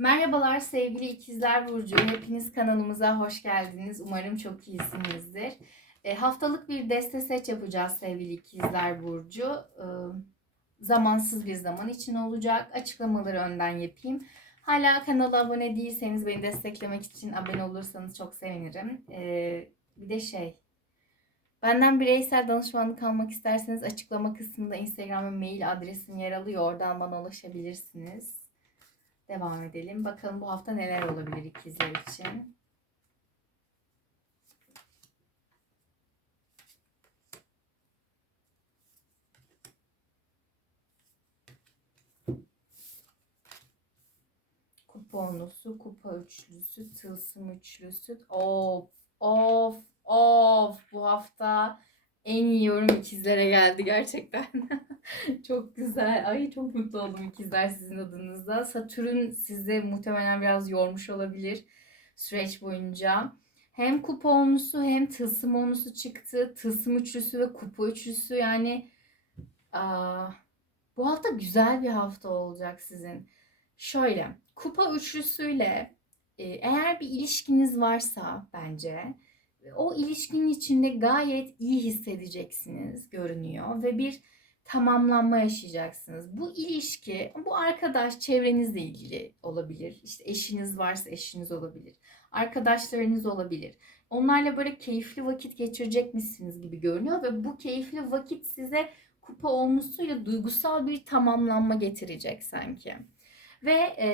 Merhabalar sevgili ikizler Burcu. Hepiniz kanalımıza hoş geldiniz. Umarım çok iyisinizdir. E, haftalık bir deste seç yapacağız sevgili ikizler Burcu. E, zamansız bir zaman için olacak. Açıklamaları önden yapayım. Hala kanala abone değilseniz beni desteklemek için abone olursanız çok sevinirim. E, bir de şey Benden bireysel danışmanlık almak isterseniz açıklama kısmında Instagram ve mail adresim yer alıyor. Oradan bana ulaşabilirsiniz. Devam edelim. Bakalım bu hafta neler olabilir ikizler için. Kupa onlusu, kupa üçlüsü, tılsım üçlüsü. Of, of, of. Bu hafta en iyi yorum ikizlere geldi gerçekten. çok güzel. Ay çok mutlu oldum ikizler sizin adınızda. Satürn sizi muhtemelen biraz yormuş olabilir süreç boyunca. Hem kupa onlusu hem tılsım onlusu çıktı. Tılsım üçlüsü ve kupa üçlüsü yani aa, bu hafta güzel bir hafta olacak sizin. Şöyle kupa üçlüsüyle e, eğer bir ilişkiniz varsa bence o ilişkinin içinde gayet iyi hissedeceksiniz görünüyor ve bir tamamlanma yaşayacaksınız. Bu ilişki, bu arkadaş çevrenizle ilgili olabilir. İşte eşiniz varsa eşiniz olabilir. Arkadaşlarınız olabilir. Onlarla böyle keyifli vakit geçirecekmişsiniz gibi görünüyor ve bu keyifli vakit size kupa olmuşsuyla duygusal bir tamamlanma getirecek sanki. Ve e,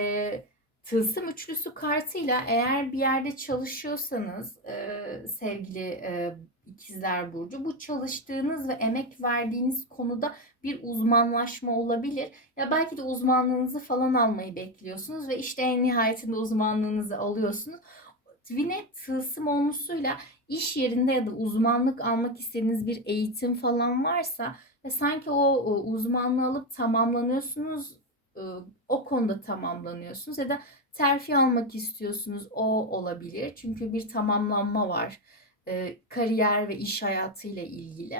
Tılsım üçlüsü kartıyla eğer bir yerde çalışıyorsanız e, sevgili e, ikizler burcu bu çalıştığınız ve emek verdiğiniz konuda bir uzmanlaşma olabilir. Ya belki de uzmanlığınızı falan almayı bekliyorsunuz ve işte en nihayetinde uzmanlığınızı alıyorsunuz. Yine tılsım olmuşuyla iş yerinde ya da uzmanlık almak istediğiniz bir eğitim falan varsa ve sanki o, o uzmanlığı alıp tamamlanıyorsunuz o konuda tamamlanıyorsunuz ya da terfi almak istiyorsunuz o olabilir. Çünkü bir tamamlanma var kariyer ve iş hayatıyla ilgili.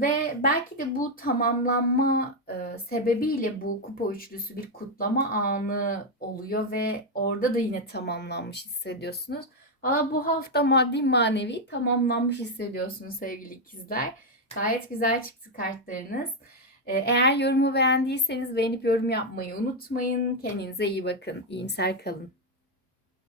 ve belki de bu tamamlanma sebebiyle bu kupa üçlüsü bir kutlama anı oluyor ve orada da yine tamamlanmış hissediyorsunuz. Valla bu hafta maddi manevi tamamlanmış hissediyorsunuz sevgili ikizler. Gayet güzel çıktı kartlarınız. Eğer yorumu beğendiyseniz beğenip yorum yapmayı unutmayın. Kendinize iyi bakın. İyimser kalın.